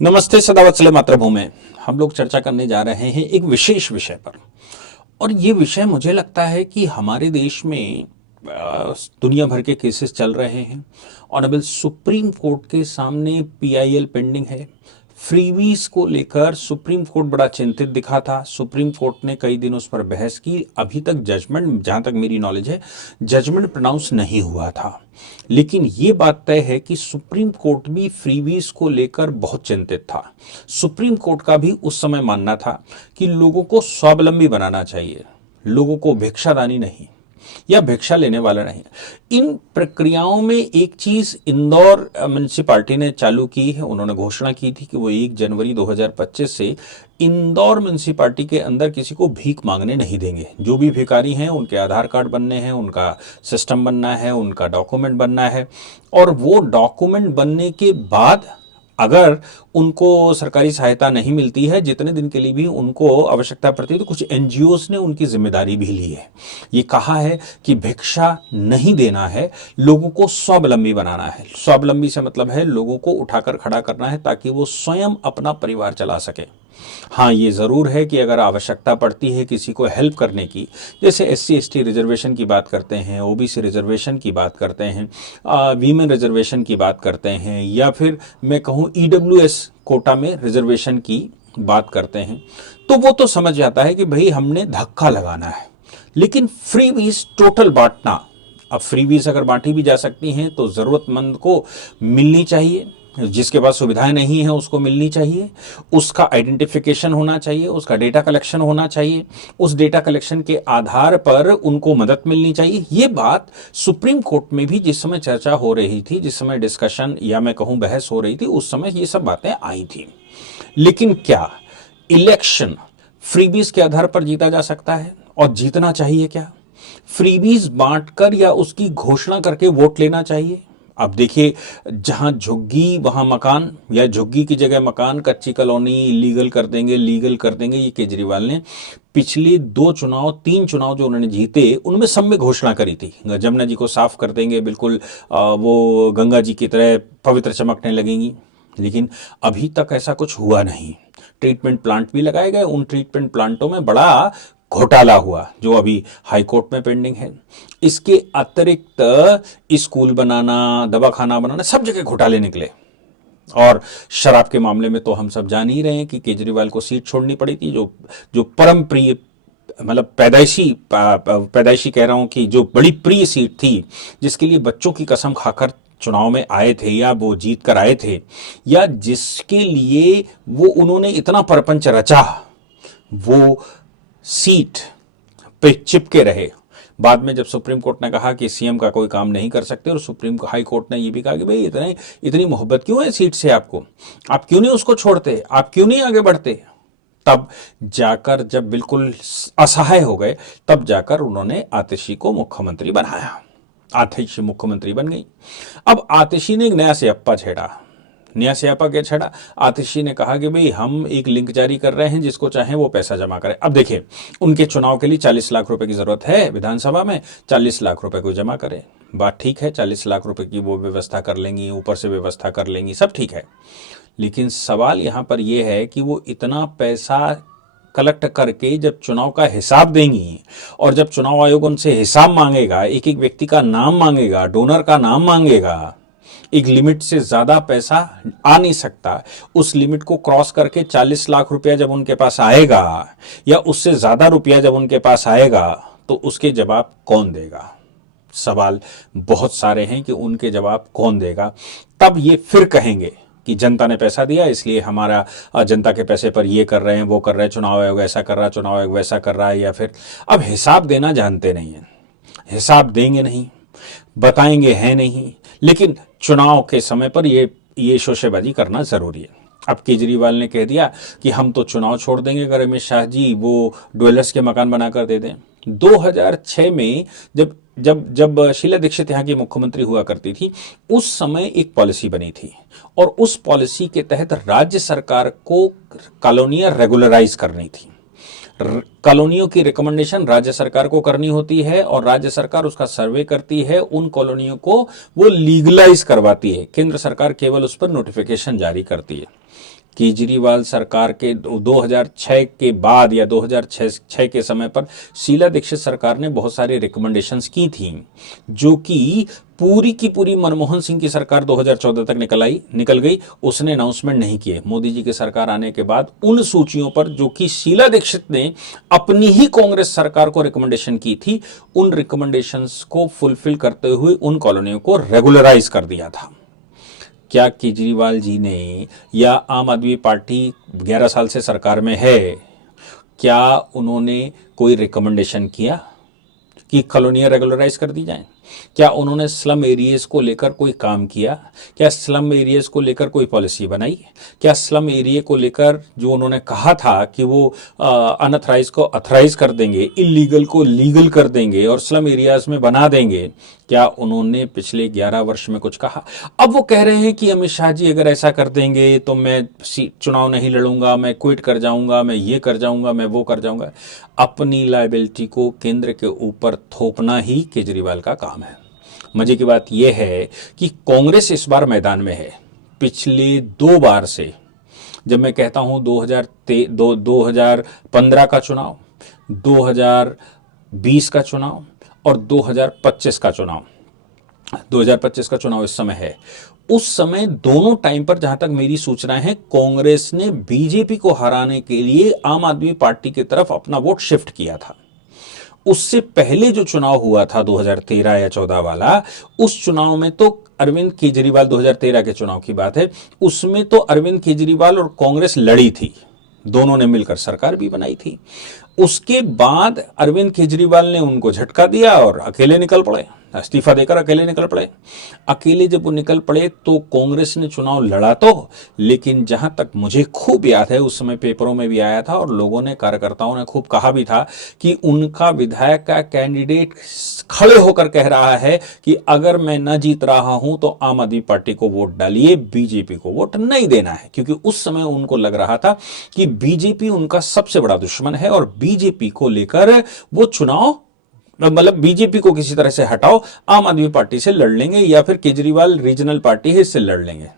नमस्ते सदावत्सले मातृभूमि। हम लोग चर्चा करने जा रहे हैं एक विशेष विषय पर। और ये विषय मुझे लगता है कि हमारे देश में दुनिया भर के केसेस चल रहे हैं। ऑनरेबल सुप्रीम कोर्ट के सामने पीआईएल पेंडिंग है। फ्रीवीज को लेकर सुप्रीम कोर्ट बड़ा चिंतित दिखा था। सुप्रीम कोर्ट ने कई दिन उस पर बहस की। अभी तक जजमेंट, जहां तक मेरी नॉलेज है, जजमेंट प्रोनाउंस नहीं हुआ था। लेकिन ये बात तय है कि सुप्रीम कोर्ट भी फ्रीवीज को लेकर बहुत चिंतित था। सुप्रीम कोर्ट का भी उस समय मानना था कि लोगों को स्वावलंबी बनाना चाहिए, लोगों को भिक्षादानी नहीं या भिक्षा लेने वाला नहीं। इन प्रक्रियाओं में एक चीज इंदौर म्युनिसिपालिटी ने चालू की है। उन्होंने घोषणा की थी कि वो 1 जनवरी 2025 से इंदौर म्युनिसिपालिटी के अंदर किसी को भीख मांगने नहीं देंगे। जो भी भिखारी हैं उनके आधार कार्ड बनने हैं, उनका सिस्टम बनना है, उनका डॉक्यूमेंट बनना है। और वो डॉक्यूमेंट बनने के बाद अगर उनको सरकारी सहायता नहीं मिलती है, जितने दिन के लिए भी उनको आवश्यकता पड़ती है, तो कुछ एनजीओस ने उनकी जिम्मेदारी भी ली है। ये कहा है कि भिक्षा नहीं देना है, लोगों को स्वावलंबी बनाना है। स्वावलंबी से मतलब है लोगों को उठाकर खड़ा करना है ताकि वो स्वयं अपना परिवार चला सके। हाँ, ये ज़रूर है कि अगर आवश्यकता पड़ती है किसी को हेल्प करने की, जैसे एससी एसटी रिजर्वेशन की बात करते हैं, ओबीसी रिजर्वेशन की बात करते हैं, वीमेन रिजर्वेशन की बात करते हैं, या फिर मैं कहूँ ईडब्ल्यूएस कोटा में रिजर्वेशन की बात करते हैं, तो वो तो समझ जाता है कि भाई हमने धक्का लगाना है। लेकिन फ्रीवीज टोटल बांटना, अब फ्रीवीज अगर बांटी भी जा सकती हैं तो ज़रूरतमंद को मिलनी चाहिए। जिसके पास सुविधाएं नहीं है उसको मिलनी चाहिए। उसका आइडेंटिफिकेशन होना चाहिए, उसका डेटा कलेक्शन होना चाहिए। उस डेटा कलेक्शन के आधार पर उनको मदद मिलनी चाहिए। ये बात सुप्रीम कोर्ट में भी जिस समय चर्चा हो रही थी, जिस समय डिस्कशन या मैं कहूं बहस हो रही थी, उस समय ये सब बातें आई थी। लेकिन क्या इलेक्शन फ्रीबीज के आधार पर जीता जा सकता है? और जीतना चाहिए क्या? फ्रीबीज बांटकर या उसकी घोषणा करके वोट लेना चाहिए? अब देखिए, जहां झुग्गी वहां मकान, या झुग्गी की जगह मकान, कच्ची कॉलोनी लीगल कर देंगे, लीगल कर देंगे। ये केजरीवाल ने पिछले 2 चुनाव 3 चुनाव जो उन्होंने जीते उनमें सब में घोषणा करी थी, जमुना जी को साफ कर देंगे, बिल्कुल वो गंगा जी की तरह पवित्र चमकने लगेंगी। लेकिन अभी तक ऐसा कुछ हुआ नहीं। ट्रीटमेंट प्लांट भी लगाए गए, उन ट्रीटमेंट प्लांटों में बड़ा घोटाला हुआ जो अभी हाई कोर्ट में पेंडिंग है। इसके अतिरिक्त स्कूल बनाना, दवाखाना बनाना, सब जगह घोटाले निकले। और शराब के मामले में तो हम सब जान ही रहे हैं कि केजरीवाल को सीट छोड़नी पड़ी थी, जो परम प्रिय, मतलब पैदाइशी कह रहा हूं कि जो बड़ी प्रिय सीट थी, जिसके लिए बच्चों की कसम खाकर चुनाव में आए थे, या वो जीत कर आए थे, या जिसके लिए वो उन्होंने इतना परपंच रचा, वो सीट पे चिपके रहे। बाद में जब सुप्रीम कोर्ट ने कहा कि सीएम का कोई काम नहीं कर सकते, और सुप्रीम हाई कोर्ट ने ये भी कहा कि भाई इतनी मोहब्बत क्यों है सीट से आपको, आप क्यों नहीं उसको छोड़ते, आप क्यों नहीं आगे बढ़ते, तब जाकर जब बिल्कुल असहाय हो गए, तब जाकर उन्होंने आतिशी को मुख्यमंत्री बनाया। आतिशी मुख्यमंत्री बन गई। अब आतिशी ने एक नया सियाप्पा छेड़ा। नया सियापा क्या छेड़ा? आतिशी ने कहा कि भाई हम एक लिंक जारी कर रहे हैं, जिसको चाहे वो पैसा जमा करे। अब देखिए, उनके चुनाव के लिए 40 लाख रुपए की जरूरत है विधानसभा में, 40 लाख रुपए को जमा करें। बात ठीक है, 40 लाख रुपए की वो व्यवस्था कर लेंगी, ऊपर से व्यवस्था कर लेंगी, सब ठीक है। लेकिन सवाल यहां पर यह है कि वो इतना पैसा कलेक्ट करके जब चुनाव का हिसाब देंगी, और जब चुनाव आयोग उनसे हिसाब मांगेगा, एक एक व्यक्ति का नाम मांगेगा, डोनर का नाम मांगेगा, एक लिमिट से ज्यादा पैसा आ नहीं सकता। उस लिमिट को क्रॉस करके 40 लाख रुपया जब उनके पास आएगा, या उससे ज्यादा रुपया जब उनके पास आएगा, तो उसके जवाब कौन देगा? सवाल बहुत सारे हैं कि उनके जवाब कौन देगा। तब ये फिर कहेंगे कि जनता ने पैसा दिया, इसलिए हमारा जनता के पैसे पर ये कर रहे हैं, वो कर रहे हैं, चुनाव आयोग ऐसा कर रहा है, चुनाव आयोग वैसा कर रहा है। या फिर अब हिसाब देना जानते नहीं है, हिसाब देंगे नहीं, बताएंगे है नहीं, लेकिन चुनाव के समय पर ये शोशेबाजी करना जरूरी है। अब केजरीवाल ने कह दिया कि हम तो चुनाव छोड़ देंगे अगर अमित शाह जी वो डुएलर्स के मकान बनाकर दे दें। 2006 में जब शीला दीक्षित यहाँ की मुख्यमंत्री हुआ करती थी, उस समय एक पॉलिसी बनी थी, और उस पॉलिसी के तहत राज्य सरकार को कॉलोनियां रेगुलराइज करनी थी। कॉलोनियों की रिकमेंडेशन राज्य सरकार को करनी होती है, और राज्य सरकार उसका सर्वे करती है, उन कॉलोनियों को वो लीगलाइज करवाती है। केंद्र सरकार केवल उस पर नोटिफिकेशन जारी करती है। केजरीवाल सरकार के 2006 के बाद या 2006 के समय पर शीला दीक्षित सरकार ने बहुत सारे रिकमेंडेशंस की थी, जो कि पूरी की पूरी मनमोहन सिंह की सरकार 2014 तक निकल गई, उसने अनाउंसमेंट नहीं किए। मोदी जी की सरकार आने के बाद उन सूचियों पर जो कि शीला दीक्षित ने अपनी ही कांग्रेस सरकार को रिकमेंडेशन की थी, उन रिकमेंडेशंस को फुलफिल करते हुए उन कॉलोनियों को रेगुलराइज कर दिया था। क्या केजरीवाल जी ने या आम आदमी पार्टी 11 साल से सरकार में है, क्या उन्होंने कोई रिकमेंडेशन किया कि कॉलोनियां रेगुलराइज कर दी जाएं? क्या उन्होंने स्लम एरियाज को लेकर कोई काम किया? क्या स्लम एरियाज को लेकर कोई पॉलिसी बनाई? क्या स्लम एरिया को लेकर जो उन्होंने कहा था कि वो अनऑथराइज को ऑथराइज कर देंगे, इलीगल को लीगल कर देंगे और स्लम एरियाज में बना देंगे, क्या उन्होंने पिछले 11 वर्ष में कुछ कहा? अब वो कह रहे हैं कि अमित शाह जी अगर ऐसा कर देंगे तो मैं चुनाव नहीं लड़ूंगा, मैं क्विट कर जाऊंगा, मैं ये कर जाऊंगा, मैं वो कर जाऊंगा। अपनी लायबिलिटी को केंद्र के ऊपर थोपना ही केजरीवाल का काम है। मजे की बात यह है कि कांग्रेस इस बार मैदान में है। पिछले 2 बार से, जब मैं कहता हूं 2015 का चुनाव, 2020 का चुनाव और 2025 का चुनाव, 2025 का चुनाव इस समय है, उस समय दोनों टाइम पर जहां तक मेरी सूचनाएं हैं, कांग्रेस ने बीजेपी को हराने के लिए आम आदमी पार्टी की तरफ अपना वोट शिफ्ट किया था। उससे पहले जो चुनाव हुआ था 2013 या 14 वाला, उस चुनाव में तो अरविंद केजरीवाल, 2013 के चुनाव की बात है, उसमें तो अरविंद केजरीवाल और कांग्रेस लड़ी थी, दोनों ने मिलकर सरकार भी बनाई थी। उसके बाद अरविंद केजरीवाल ने उनको झटका दिया और अकेले निकल पड़े, इस्तीफा देकर अकेले निकल पड़े। अकेले जब वो निकल पड़े तो कांग्रेस ने चुनाव लड़ा तो, लेकिन जहां तक मुझे खूब याद है, उस समय पेपरों में भी आया था और लोगों ने, कार्यकर्ताओं ने खूब कहा भी था कि उनका विधायक का कैंडिडेट खड़े होकर कह रहा है कि अगर मैं न जीत रहा हूं तो आम आदमी पार्टी को वोट डालिए, बीजेपी को वोट नहीं देना है। क्योंकि उस समय उनको लग रहा था कि बीजेपी उनका सबसे बड़ा दुश्मन है और बीजेपी को लेकर वो चुनाव, मतलब बीजेपी को किसी तरह से हटाओ, आम आदमी पार्टी से लड़ लेंगे या फिर केजरीवाल रीजनल पार्टी है इससे लड़ लेंगे।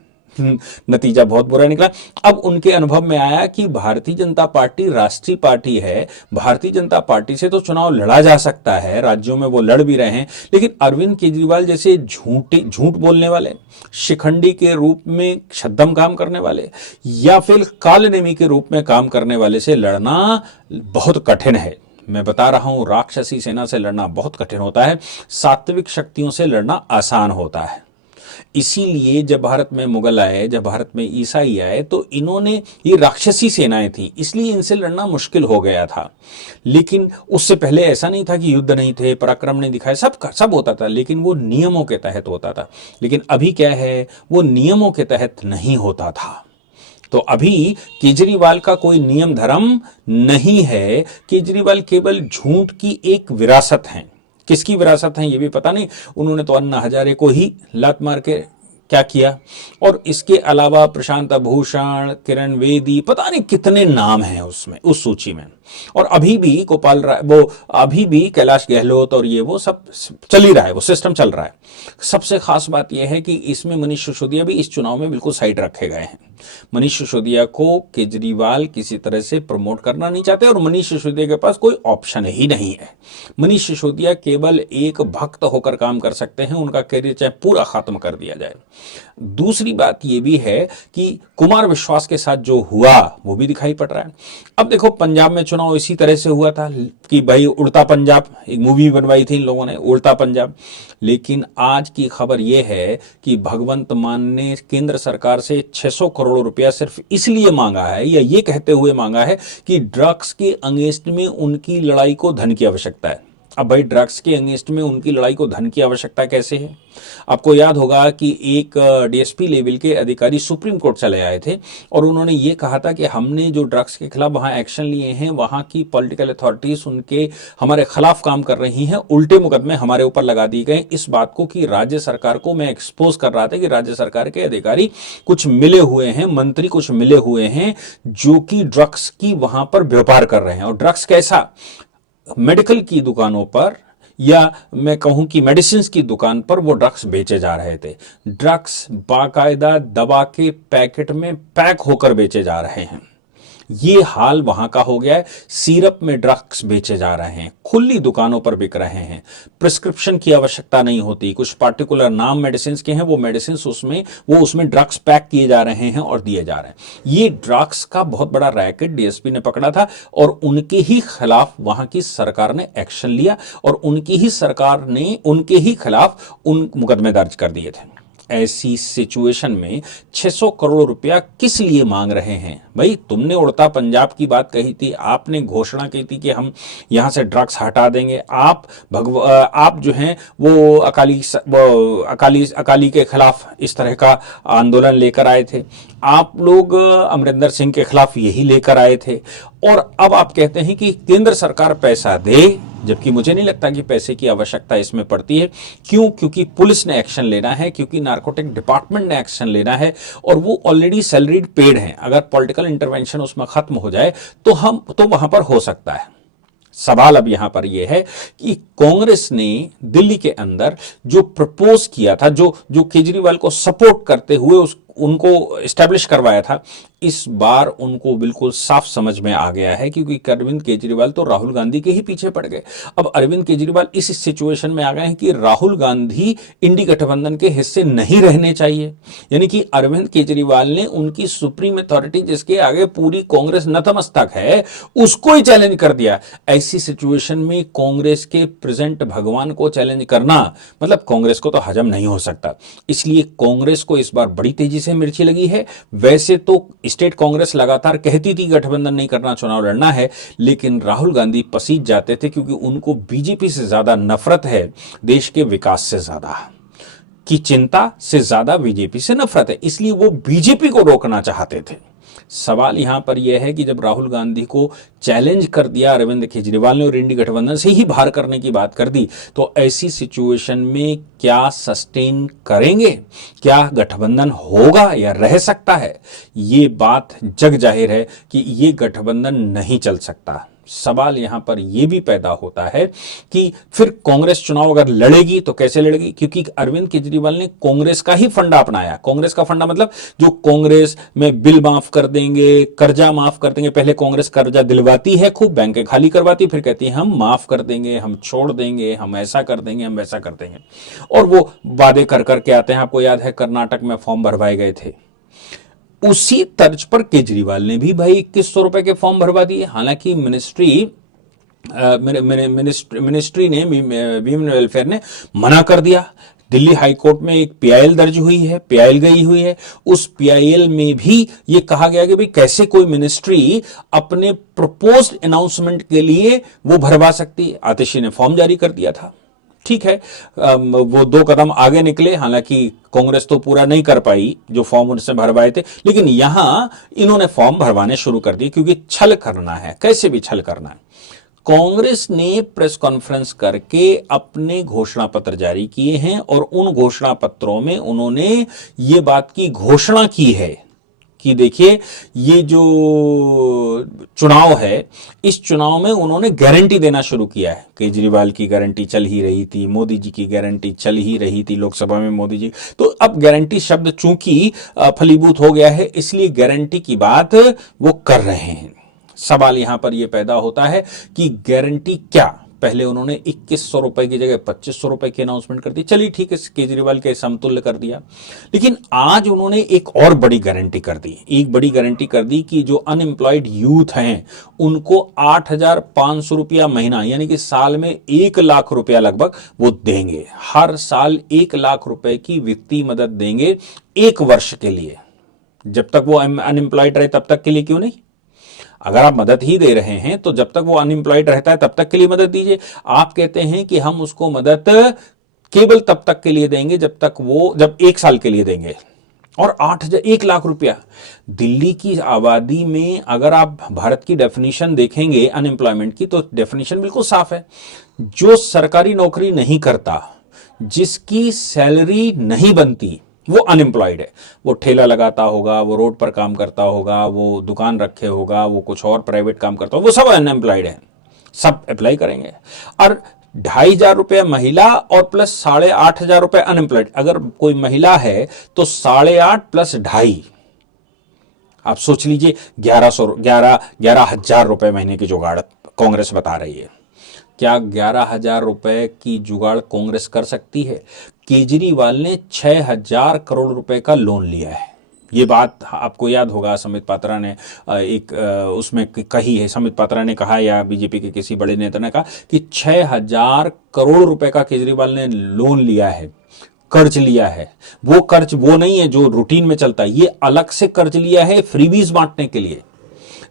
नतीजा बहुत बुरा निकला। अब उनके अनुभव में आया कि भारतीय जनता पार्टी राष्ट्रीय पार्टी है, भारतीय जनता पार्टी से तो चुनाव लड़ा जा सकता है, राज्यों में वो लड़ भी रहे हैं, लेकिन अरविंद केजरीवाल जैसे झूठ बोलने वाले, शिखंडी के रूप में छद्म काम करने वाले या फिर कालनेमी के रूप में काम करने वाले से लड़ना बहुत कठिन है। मैं बता रहा हूं, राक्षसी सेना से लड़ना बहुत कठिन होता है, सात्विक शक्तियों से लड़ना आसान होता है। इसीलिए जब भारत में मुगल आए, जब भारत में ईसाई आए, तो इन्होंने, ये राक्षसी सेनाएं थी, इसलिए इनसे लड़ना मुश्किल हो गया था। लेकिन उससे पहले ऐसा नहीं था कि युद्ध नहीं थे, पराक्रम नहीं दिखाए, सब होता था, लेकिन वो नियमों के तहत होता था। लेकिन अभी क्या है, वो नियमों के तहत नहीं होता था। तो अभी केजरीवाल का कोई नियम धर्म नहीं है, केजरीवाल केवल झूठ की एक विरासत है। किसकी विरासत है ये भी पता नहीं। उन्होंने तो अन्ना हजारे को ही लात मार के क्या किया, और इसके अलावा प्रशांत भूषण, किरण बेदी, पता नहीं कितने नाम हैं उसमें, उस सूची में। और अभी भी गोपाल राय, वो अभी भी कैलाश गहलोत और ये वो सब चल ही रहा है, वो सिस्टम चल रहा है। सबसे खास बात यह है कि इसमें मनीष सिसोदिया भी इस चुनाव में बिल्कुल साइड रखे गए हैं। मनीष सिसोदिया को केजरीवाल किसी तरह से प्रमोट करना नहीं चाहते और मनीष सिसोदिया के पास कोई ऑप्शन ही नहीं है। मनीष सिसोदिया केवल एक भक्त होकर काम कर सकते हैं, उनका करियर चाहे पूरा खत्म कर दिया जाए। दूसरी बात यह भी है कि कुमार विश्वास के साथ जो हुआ वो भी दिखाई पड़ रहा है। अब देखो, पंजाब में चुनाव इसी तरह से हुआ था कि भाई उड़ता पंजाब, एक मूवी बनवाई थी इन लोगों ने, उड़ता पंजाब। लेकिन आज की खबर यह है कि भगवंत मान ने केंद्र सरकार से 600 करोड़ रुपया सिर्फ इसलिए मांगा है, या ये कहते हुए मांगा है कि ड्रग्स के अगेंस्ट में उनकी लड़ाई को धन की आवश्यकता है। अब भाई, ड्रग्स के अगेंस्ट में उनकी लड़ाई को धन की आवश्यकता कैसे है? आपको याद होगा कि एक डीएसपी लेवल के अधिकारी सुप्रीम कोर्ट चले आए थे और उन्होंने ये कहा था कि हमने जो ड्रग्स के खिलाफ वहां एक्शन लिए हैं, वहां की पॉलिटिकल अथॉरिटीज उनके हमारे खिलाफ काम कर रही हैं, उल्टे मुकदमे हमारे ऊपर लगा दिए गए। इस बात को कि राज्य सरकार को मैं एक्सपोज कर रहा था कि राज्य सरकार के अधिकारी कुछ मिले हुए हैं, मंत्री कुछ मिले हुए हैं जो कि ड्रग्स की वहां पर व्यापार कर रहे हैं। और ड्रग्स कैसा? मेडिकल की दुकानों पर या मैं कहूं कि मेडिसिन की दुकान पर वो ड्रग्स बेचे जा रहे थे। ड्रग्स बाकायदा दवा के पैकेट में पैक होकर बेचे जा रहे हैं। ये हाल वहां का हो गया है। सिरप में ड्रग्स बेचे जा रहे हैं, खुली दुकानों पर बिक रहे हैं, प्रिस्क्रिप्शन की आवश्यकता नहीं होती, कुछ पार्टिकुलर नाम मेडिसिन के हैं, वो मेडिसिन उसमें ड्रग्स पैक किए जा रहे हैं और दिए जा रहे हैं। ये ड्रग्स का बहुत बड़ा रैकेट डीएसपी ने पकड़ा था और उनके ही खिलाफ वहां की सरकार ने एक्शन लिया और उनकी ही सरकार ने उनके ही खिलाफ उन मुकदमे दर्ज कर दिए थे। ऐसी सिचुएशन में 600 करोड़ रुपया किस लिए मांग रहे हैं? भाई, तुमने उड़ता पंजाब की बात कही थी, आपने घोषणा की थी कि हम यहां से ड्रग्स हटा देंगे। आप जो हैं वो अकाली के खिलाफ इस तरह का आंदोलन लेकर आए थे। आप लोग अमरिंदर सिंह के खिलाफ यही लेकर आए थे और अब आप कहते हैं कि केंद्र सरकार पैसा दे, जबकि मुझे नहीं लगता कि पैसे की आवश्यकता इसमें पड़ती है। क्यों? क्योंकि पुलिस ने एक्शन लेना है, क्योंकि नारकोटिक डिपार्टमेंट ने एक्शन लेना है और वो ऑलरेडी सैलरीड पेड हैं। अगर पॉलिटिकल इंटरवेंशन उसमें खत्म हो जाए तो वहां पर हो सकता है। सवाल अब यहां पर यह है कि कांग्रेस ने दिल्ली के अंदर जो प्रपोज किया था, जो केजरीवाल को सपोर्ट करते हुए उनको एस्टेब्लिश करवाया था, इस बार उनको बिल्कुल साफ समझ में आ गया है, क्योंकि अरविंद केजरीवाल तो राहुल गांधी के ही पीछे पड़ गए। अब अरविंद केजरीवाल इस सिचुएशन में आ गए हैं कि राहुल गांधी इंडी गठबंधन के हिस्से नहीं रहने चाहिए। यानी कि अरविंद केजरीवाल ने उनकी सुप्रीम अथॉरिटी, जिसके आगे पूरी कांग्रेस नतमस्तक है, उसको ही चैलेंज कर दिया। ऐसी सिचुएशन में कांग्रेस के प्रेजेंट भगवान को चैलेंज करना मतलब कांग्रेस को तो हजम नहीं हो सकता। इसलिए कांग्रेस को इस बार बड़ी तेजी से मिर्ची लगी है। वैसे तो स्टेट कांग्रेस लगातार कहती थी गठबंधन नहीं करना, चुनाव लड़ना है, लेकिन राहुल गांधी पसीज जाते थे, क्योंकि उनको बीजेपी से ज्यादा नफरत है, देश के विकास से ज्यादा की चिंता से ज्यादा बीजेपी से नफरत है, इसलिए वो बीजेपी को रोकना चाहते थे। सवाल यहां पर यह है कि जब राहुल गांधी को चैलेंज कर दिया अरविंद केजरीवाल ने और इंडी गठबंधन से ही बाहर करने की बात कर दी, तो ऐसी सिचुएशन में क्या सस्टेन करेंगे? क्या गठबंधन होगा या रह सकता है? ये बात जग जाहिर है कि ये गठबंधन नहीं चल सकता। सवाल यहां पर यह भी पैदा होता है कि फिर कांग्रेस चुनाव अगर लड़ेगी तो कैसे लड़ेगी? क्योंकि अरविंद केजरीवाल ने कांग्रेस का ही फंडा अपनाया। कांग्रेस का फंडा मतलब जो कांग्रेस में बिल माफ कर देंगे, कर्जा माफ कर देंगे। पहले कांग्रेस कर्जा दिलवाती है, खूब बैंकें खाली करवाती, फिर कहती है हम माफ कर देंगे, हम छोड़ देंगे, हम ऐसा कर देंगे, हम वैसा कर देंगे, और वो वादे कर करके आते हैं। आपको याद है कर्नाटक में फॉर्म भरवाए गए थे। उसी तर्ज पर केजरीवाल ने भी भाई 2100 रुपए के फॉर्म भरवा दिए। हालांकि मिनिस्ट्री ने, वीमेन वेलफेयर ने मना कर दिया। दिल्ली हाई कोर्ट में एक पीआईएल दर्ज हुई है, पीआईएल गई हुई है। उस पीआईएल में भी ये कहा गया कि भाई कैसे कोई मिनिस्ट्री अपने प्रपोज्ड अनाउंसमेंट के लिए वो भरवा सकती है। आतिशी ने फॉर्म जारी कर दिया था। ठीक है, वो 2 कदम आगे निकले। हालांकि कांग्रेस तो पूरा नहीं कर पाई जो फॉर्म उनसे भरवाए थे, लेकिन यहां इन्होंने फॉर्म भरवाने शुरू कर दिए, क्योंकि छल करना है, कैसे भी छल करना है। कांग्रेस ने प्रेस कॉन्फ्रेंस करके अपने घोषणा पत्र जारी किए हैं और उन घोषणा पत्रों में उन्होंने ये बात की घोषणा की है कि देखिए, ये जो चुनाव है, इस चुनाव में उन्होंने गारंटी देना शुरू किया है। केजरीवाल की गारंटी चल ही रही थी, मोदी जी की गारंटी चल ही रही थी लोकसभा में, मोदी जी, तो अब गारंटी शब्द चूंकि फलीभूत हो गया है, इसलिए गारंटी की बात वो कर रहे हैं। सवाल यहां पर यह पैदा होता है कि गारंटी क्या? पहले उन्होंने 2100 रुपए की जगह 2500 रुपए की अनाउंसमेंट कर दी, चलिए ठीक है, केजरीवाल के समतुल्य कर दिया। लेकिन आज उन्होंने एक और बड़ी गारंटी कर दी, एक बड़ी गारंटी कर दी कि जो अनएम्प्लॉयड यूथ हैं उनको 8500 रुपया महीना, यानी कि साल में 1 लाख रुपया लगभग वो देंगे। हर साल 1 लाख रुपए की वित्तीय मदद देंगे 1 वर्ष के लिए। जब तक वो अनएम्प्लॉयड रहे तब तक के लिए क्यों नहीं? अगर आप मदद ही दे रहे हैं तो जब तक वो अनएम्प्लॉयड रहता है तब तक के लिए मदद दीजिए। आप कहते हैं कि हम उसको मदद केवल तब तक के लिए देंगे जब 1 साल के लिए देंगे, और 1 लाख रुपया। दिल्ली की आबादी में अगर आप भारत की डेफिनेशन देखेंगे अनएम्प्लॉयमेंट की, तो डेफिनेशन बिल्कुल साफ है। जो सरकारी नौकरी नहीं करता, जिसकी सैलरी नहीं बनती, वो अनएम्प्लॉयड है। वो ठेला लगाता होगा, वो रोड पर काम करता होगा, वो दुकान रखे होगा, वो कुछ और प्राइवेट काम करता होगा, वो सब अनएम्प्लॉयड है। सब अप्लाई करेंगे। और 2,500 महिला और प्लस 8,500 अनएम्प्लॉयड। अगर कोई महिला है तो 8,500 प्लस 2,500, आप सोच लीजिए 11,000 रुपए महीने की जुगाड़ कांग्रेस बता रही है। क्या 11,000 रुपए की जुगाड़ कांग्रेस कर सकती है? केजरीवाल ने 6,000 करोड़ रुपए का लोन लिया है। ये बात आपको याद होगा, संबित पात्रा ने एक उसमें कही है। संबित पात्रा ने कहा या बीजेपी के किसी बड़े नेता ने कहा कि 6,000 करोड़ रुपए का केजरीवाल ने लोन लिया है, कर्ज लिया है। वो कर्ज वो नहीं है जो रूटीन में चलता है, ये अलग से कर्ज लिया है फ्रीबीज बांटने के लिए।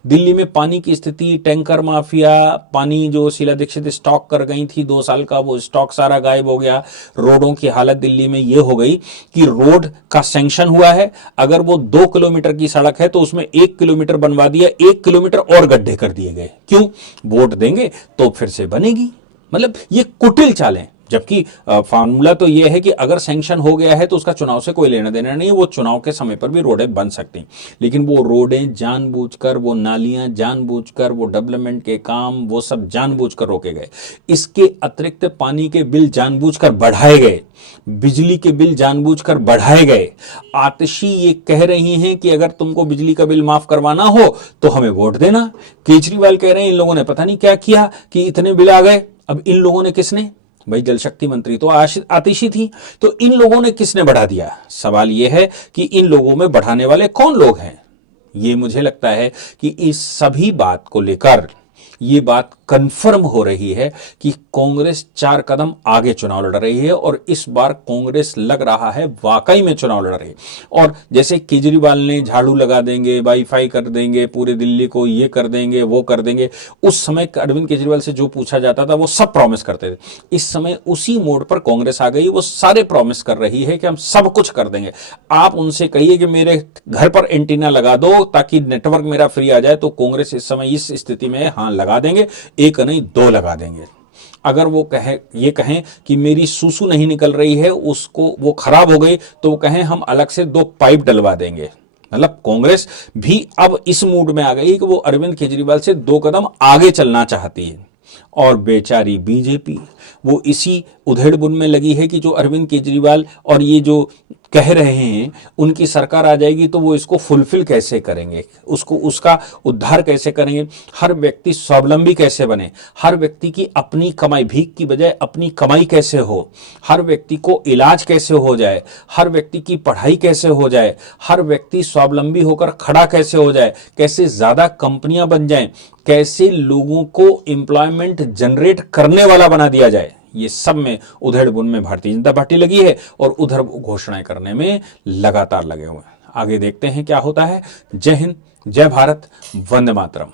दिल्ली में पानी की स्थिति, टैंकर माफिया, पानी जो शीला दीक्षित स्टॉक कर गई थी 2 साल का, वो स्टॉक सारा गायब हो गया। रोडों की हालत दिल्ली में ये हो गई कि रोड का सैंक्शन हुआ है, अगर वो 2 किलोमीटर की सड़क है तो उसमें 1 किलोमीटर बनवा दिया, 1 किलोमीटर और गड्ढे कर दिए गए। क्यों? वोट देंगे तो फिर से बनेगी। मतलब ये कुटिल चालें। जबकि फार्मूला तो यह है कि अगर सैंक्शन हो गया है तो उसका चुनाव से कोई लेना देना नहीं है, वो चुनाव के समय पर भी रोडें बन सकती। लेकिन वो रोडें जानबूझकर, वो नालियां जानबूझकर, वो डेवलपमेंट के काम वो सब जानबूझकर रोके गए। इसके अतिरिक्त पानी के बिल जानबूझकर बढ़ाए गए, बिजली के बिल जानबूझकर बढ़ाए गए। आतिशी ये कह रही हैं कि अगर तुमको बिजली का बिल माफ करवाना हो तो हमें वोट देना। केजरीवाल कह रहे हैं इन लोगों ने पता नहीं क्या किया कि इतने बिल आ गए। अब इन लोगों ने किसने? भाई जल शक्ति मंत्री तो आतिशी थी, तो इन लोगों ने किसने बढ़ा दिया? सवाल यह है कि इन लोगों में बढ़ाने वाले कौन लोग हैं? ये मुझे लगता है कि इस सभी बात को लेकर ये बात कंफर्म हो रही है कि कांग्रेस 4 कदम आगे चुनाव लड़ रही है, और इस बार कांग्रेस लग रहा है वाकई में चुनाव लड़ रही है। और जैसे केजरीवाल ने झाड़ू लगा देंगे, वाईफाई कर देंगे पूरे दिल्ली को, ये कर देंगे वो कर देंगे, उस समय अरविंद केजरीवाल से जो पूछा जाता था वो सब प्रॉमिस करते थे। इस समय उसी मोड पर कांग्रेस आ गई, वो सारे प्रॉमिस कर रही है कि हम सब कुछ कर देंगे। आप उनसे कहिए कि मेरे घर पर एंटीना लगा दो ताकि नेटवर्क मेरा फ्री आ जाए, तो कांग्रेस इस समय इस स्थिति में हाँ लगा देंगे, एक नहीं 2 लगा देंगे। अगर वो कहें कि मेरी सूसू नहीं निकल रही है, उसको वो खराब हो गई, तो वो कहें हम अलग से 2 पाइप डलवा देंगे। मतलब कांग्रेस भी अब इस मूड में आ गई कि वो अरविंद केजरीवाल से 2 कदम आगे चलना चाहती है। और बेचारी बीजेपी वो इसी उधेड़-बुन में लगी है कि जो अरविंद केजरीवाल और ये जो कह रहे हैं उनकी सरकार आ जाएगी तो वो इसको फुलफिल कैसे करेंगे, उसका उद्धार कैसे करेंगे, हर व्यक्ति स्वावलंबी कैसे बने, हर व्यक्ति की अपनी कमाई, भीख की बजाय अपनी कमाई कैसे हो, हर व्यक्ति को इलाज कैसे हो जाए, हर व्यक्ति की पढ़ाई कैसे हो जाए, हर व्यक्ति स्वावलंबी होकर खड़ा कैसे हो जाए, कैसे ज्यादा कंपनियां बन जाएं, कैसे लोगों को एम्प्लॉयमेंट जनरेट करने वाला बना दिया जाए। ये सब में उधेड़ बुन में भारतीय जनता पार्टी लगी है और उधर घोषणाएं करने में लगातार लगे हुए हैं। आगे देखते हैं क्या होता है। जय हिंद, जय भारत, वंदे मातरम।